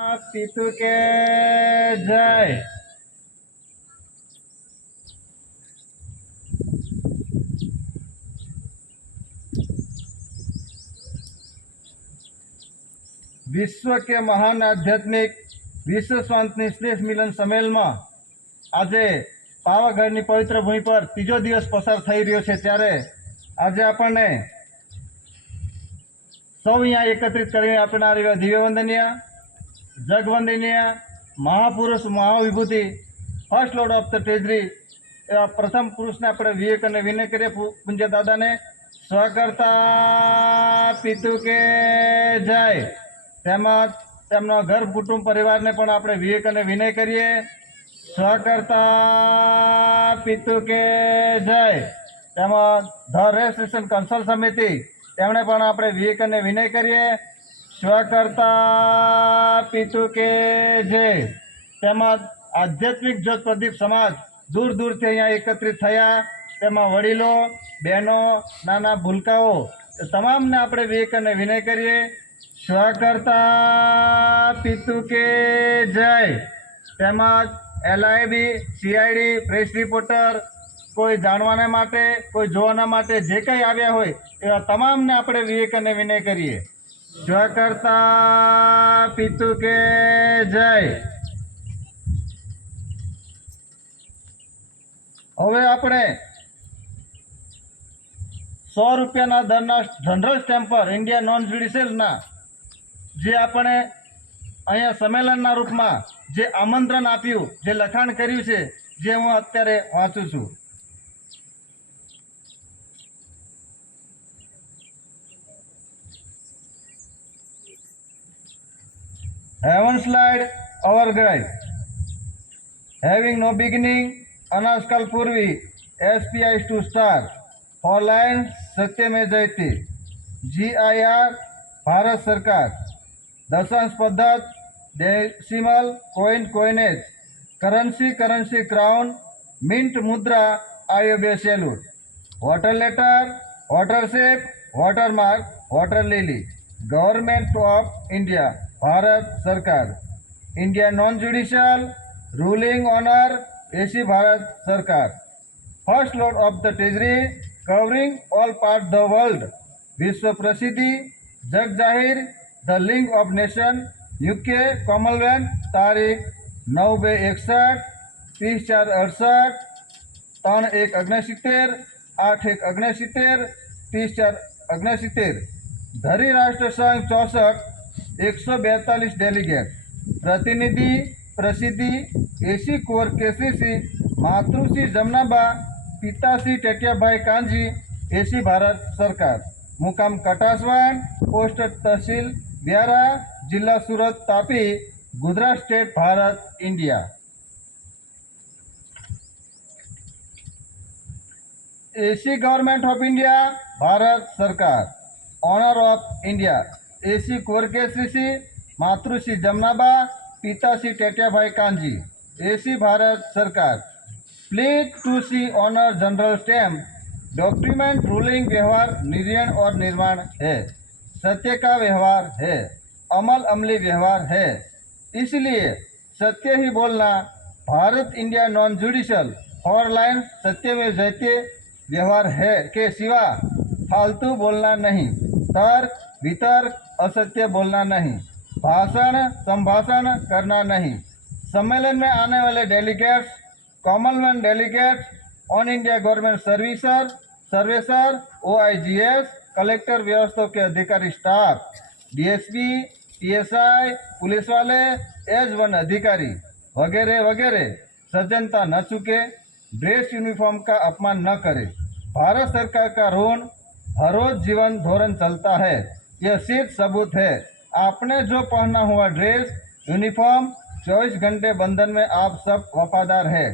पितु के जय। विश्व के महान आध्यात्मिक विश्व शांति स्नेह मिलन सम्मेलन में आज पावागढ़ पवित्र भूमि पर तीजो दिवस पसार थई रह्यो छे, त्यारे आज आपने सौ अहींया एकत्रित करीने आपना दिव्य वंदनीय जगवंदनीय महापुरुष महाविभूति first lord of the treasury एवं प्रथम पुरुष ने अपने विवेक ने विनय करिए पूज्य दादा ने स्वकर्ता पितु के जय। તેમજ તેમનો ઘર કુટુંબ પરિવારને પણ આપણે વિવેક અને વિનય કરીએ। સ્વકર્તા પિતુ કે જય। તેમજ ધ રેસ્ટ્રિક્શન કન્સલ્ટ સમિતિ તેમણે પણ આપણે વિવેક અને વિનય કરીએ। સ્વકર્તા પિતુ કે જય। તેમજ આધ્યાત્મિક જ્યોત પ્રદીપ સમાજ દૂર દૂરથી અહીંયા એકત્રિત થયા, તેમાં વડીલો બહેનો નાના ભૂલકાઓ તમામને આપણે વિવેક અને વિનય કરીએ। स्वकर्ता पितु के जय। તેમજ LIB CID પ્રેસ રિપોર્ટર કોઈ જાણવાના માટે કોઈ જોવાના માટે જે કંઈ આવ્યા હોય એવા તમામને આપણે વિવેક અને વિનય કરીએ। સ્વકર્તા પિતુ કે જય। હવે આપણે 100 રૂપિયાના દરના જનરલ સ્ટેમ્પ પર ઇન્ડિયા નોન જ્યુડિશિયલના જે આપણે અહીંયા સંમેલનના રૂપમાં જે આમંત્રણ આપ્યું, જે લખાણ કર્યું છે, જે હું અત્યારે વાંચું છું। Heaven slide our guide having no beginning અનાસ્કલ પૂર્વી SPI two star four line सत्य में जयती GIR भारत सरकार दशांश पद्धत decimal coinage currency crown mint मुद्रा IOB salute water letter water shape water mark water lily government of India Bharat सरकार India non judicial ruling honour AC Bharat सरकार first lord of the treasury covering all part the world विश्व प्रसिद्धि जग जाहिर the लिंग of nation UK Commonwealth तारीख 9/2/61 30/4/68 3/1/69 8/1/69 30/4/69 धरी राष्ट्र संघ 64 142 डेलीगेट प्रतिनिधि प्रसिद्धि AC कोर KCC मातृश्री जमनाबा पिताश्री टेटियाभाई कांजी AC भारत सरकार मुकाम कटासवान पोस्ट तहसील व्यारा जिला Surat Tapi Gujarat state Bharat India. AC government of India Bharat सरकार honour of India AC core KCC मातृश्री जमनाबा पिताश्री टेटियाभाई कांजी AC भारत सरकार please to see honour general stamp document ruling व्यवहार निर्णय और निर्माण है, सत्य का व्यवहार है, अमल अमली व्यवहार है, इसलिए सत्य ही बोलना। Bharat India non judicial for line सत्य में जयते व्यवहार है के सिवा फालतू बोलना नहीं, तर्क वितर्क असत्य बोलना नहीं, भाषण संभाषण करना नहीं। सम्मेलन में आने वाले delegates commonwealth delegates on India government सर्वेसर OIGS कलेक्टर व्यवस्था के अधिकारी स्टाफ DSP PSI पुलिस वाले एज1 अधिकारी वगैरह वगैरह सज्जनता न चूके, ड्रेस यूनिफॉर्म का अपमान न करे। भारत सरकार का ऋण हर रोज जीवन धोरण चलता है, यह सिर्फ सबूत है। आपने जो पहना हुआ ड्रेस यूनिफॉर्म 24 घंटे बंधन में आप सब वफादार है,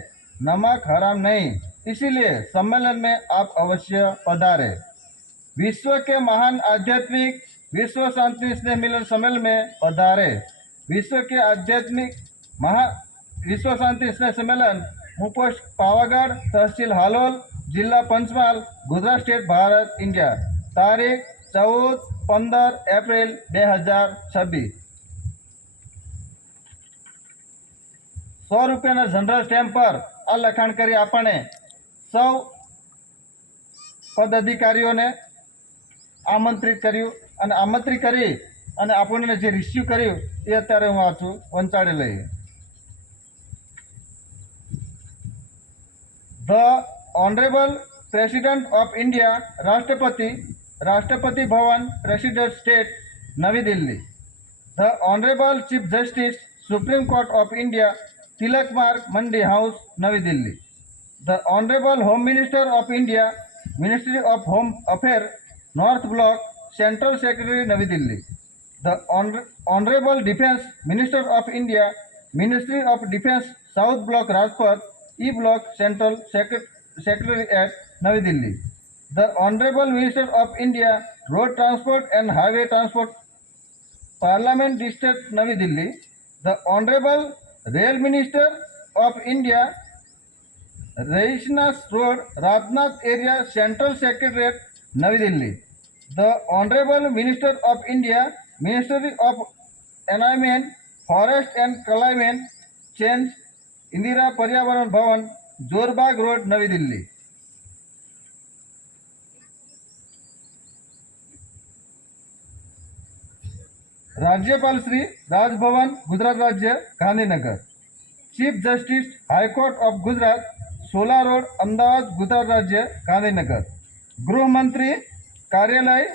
नमक हराम नहीं, इसीलिए सम्मेलन में आप अवश्य पधारे। विश्व के महान आध्यात्मिक विश्व शांति स्नेह मिलन सम्मेलन में पधारे। विश्व के आध्यात्मिक विश्व शांति स्नेह सम्मेलन मुपोस्ट पावागढ़ तहसील हालोल जिला पंचमहाल गुजरात स्टेट भारत इंडिया तारीख 14-15 एप्रिल 2026। ₹100 જનરલ સ્ટેમ્પ પર આ લખાણ કરી આપણને સૌ પદાધિકારીઓને આમંત્રિત કર્યું અને આમંત્રિત કરી અને આપણને જે રિસીવ કર્યું એ અત્યારે હું વાંચું, વંચાડી લઈએ. The honourable president of India, Rashtrapati Bhavan, president state, Navi Delhi. The honourable chief justice, supreme court of India, Tilak Marg, Mandi house, Navi Delhi. The honourable home minister of India, ministry of home affair, north block, central secretary, Navi Delhi. The honourable defence minister of India, ministry of defence, south block, Rajpath, E block, central secretariat, Navi Delhi. The honourable minister of India, road transport and highway transport, parliament district, Navi Delhi. The honourable rail minister of India, Raisnath road, Rajnath area, central secretariat, Navi Delhi. The honourable minister of India, ministry of environment, forest and climate change, Indira Paryavaran Bhavan, Jorbagh road, नवी दिल्ली. राज्यपाल श्री, राजभवन, गुजरात राज्य, Gandhinagar. Chief justice, high court of Gujarat, सोला road, Ahmedabad, Gujarat राज्य, गांधीनगर. गृह मंत्री कार्यालय,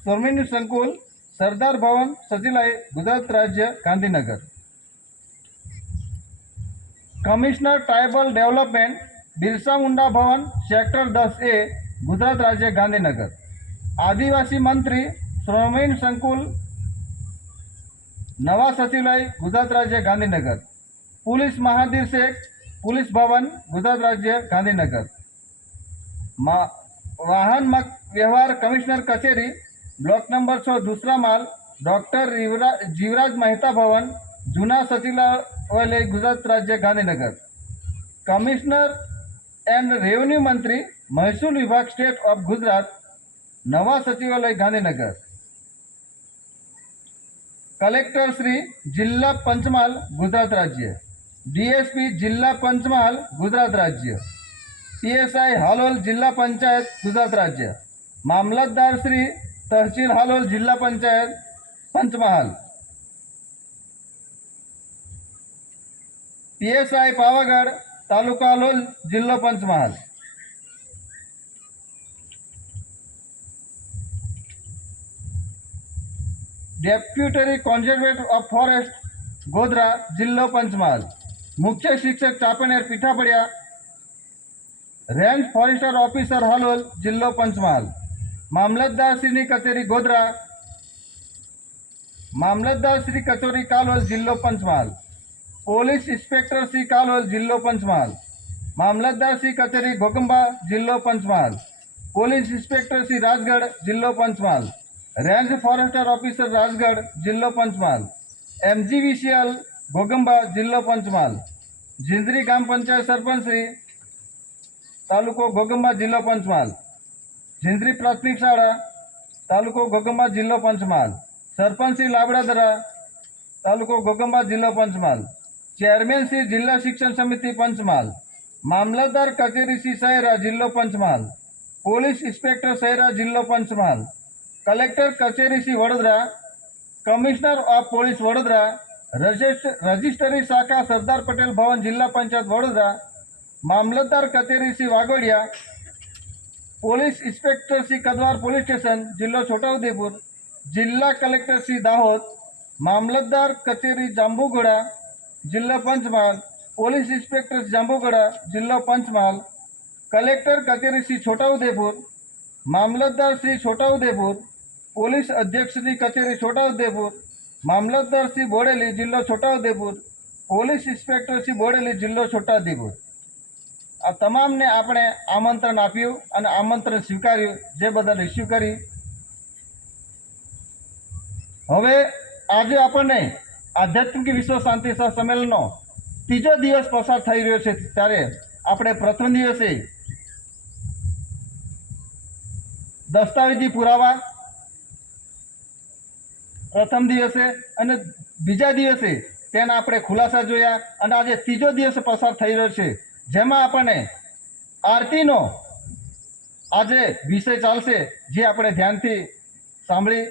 स्वर्णिम संकुल, सरदार भवन, सचिवालय, गुजरात राज्य, Gandhinagar. Commissioner tribal development, Birsa Munda Bhavan, sector 10A, Gujarat राज्य, गांधीनगर. आदिवासी मंत्री, स्वर्णिम संकुल, नवा सचिवालय, गुजरात राज्य, गांधीनगर. पुलिस महानिदेशक, पुलिस भवन, गुजरात राज्य, गांधीनगर. वाहन व्यवहार कमिश्नर कचेरी, ब्लॉक नंबर 6, दूसरा माल, डॉक्टर जीवराज मेहता भवन, जूना सचिवालय, गुजरात राज्य, गांधीनगर. कमिश्नर एंड रेवन्यू मंत्री, महसूल विभाग, स्टेट ऑफ गुजरात, नवा सचिवालय, गांधीनगर. कलेक्टर श्री, जिला पंचमहाल, गुजरात राज्य. डीएसपी, जिला पंचमहाल, गुजरात राज्य. पीएसआई, हालोल, जिला पंचायत, गुजरात राज्य. मामलतदार श्री, तहसील हालोल, जिला पंचायत, पंचमहाल. पीएसआई, पावागढ़, तालुका हालोल, जिला Panchmahal. Deputy conservator of forest, Godhra, जिला पंचमहाल. मुख्य शिक्षक, Champaner, Pithapadiya. Range forester officer, Halol, जिला पंचमहाल. मामलतदार श्री कचेरी, गोधरा. मामलतदार श्री कचोरी, कालोल, जिला पंचमहाल. पुलिस इंस्पेक्टर श्री, कालोल, जिला पंचमहाल. मामलतदार श्री कचेरी, घोगंबा, जिला पंचमहाल. पुलिस इंस्पेक्टर श्री, राजगढ़, जिला Panchmahal. Range forester officer, Rajgadh, जिला पंचमहाल. MGVCL, घोगंबा, जिला पंचमहाल. जिंदरी ग्राम पंचायत सरपंच श्री, तालुको घोगंबा, जिला पंचमहाल. जिंदरी प्राथमिक शाळा, तालुको घोगंबा, जिला पंचमहाल. सरपंच श्री, लाबड़ादरा, तालुको घोगंबा, जिला पंचमहाल. चेयरमैन श्री, जिला शिक्षण समिति, पंचमहाल. मामलतदार कचेरी श्री, शहरा, जिला पंचमहाल. पुलिस इंस्पेक्टर शहरा, जिला पंचमहाल. कलेक्टर कचेरी Shri, Vadodara. Commissioner of police, Vadodara. Registry शाखा, सरदार पटेल भवन, जिला पंचायत, वडोदरा. मामलतदार कचेरी Shri, Waghodia. Police inspector Shri, Kadwar police station, जिला छोटाउदेपुर. जिला कलेक्टर श्री, दाहोद. मामलतदार कचेरी, जांबुगोड़ा, जिला पंचमहाल. पुलिस इंस्पेक्टर जांबुगोड़ा, जिला पंचमहाल. कलेक्टर कचेरी श्री, छोटाउदेपुर. मामलतदार श्री, छोटाउदेपुर. पुलिस अध्यक्ष श्री कचेरी, छोटाउदेपुर. मामलतदार श्री, बोडेली, जिला छोटाउदेपुर. पुलिस इंस्पेक्टर श्री, बोडेली, जिला छोटाउदेपुर. आ तमाम ने आपणे आमंत्रण आप्યું અને આમંત્રણ સ્વીકાર્યું, જે બદલ રિસીવ કરી. હવે આજે આપણને આધ્યાત્મિક વિશ્વ શાંતિ સંમેલનનો ત્રીજો દિવસ પસાર થઈ રહ્યો છે, ત્યારે આપણે પ્રથમ દિવસે દસ્તાવેજી પુરાવા, પ્રથમ દિવસે, અને બીજા દિવસે તેના આપણે ખુલાસા જોયા અને આજે ત્રીજો દિવસ પસાર થઈ રહ્યો છે, જેમાં આપણને આરતીનો આજે વિષય ચાલશે, જે આપણે ધ્યાનથી સાંભળી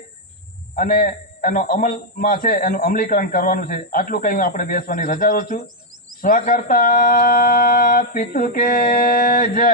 અને એનો અમલમાં છે એનું અમલીકરણ કરવાનું છે. આટલું કહી હું આપણે બેસવાની રજા રહું છું. સ્વકર્તા પિતૃ કે જય.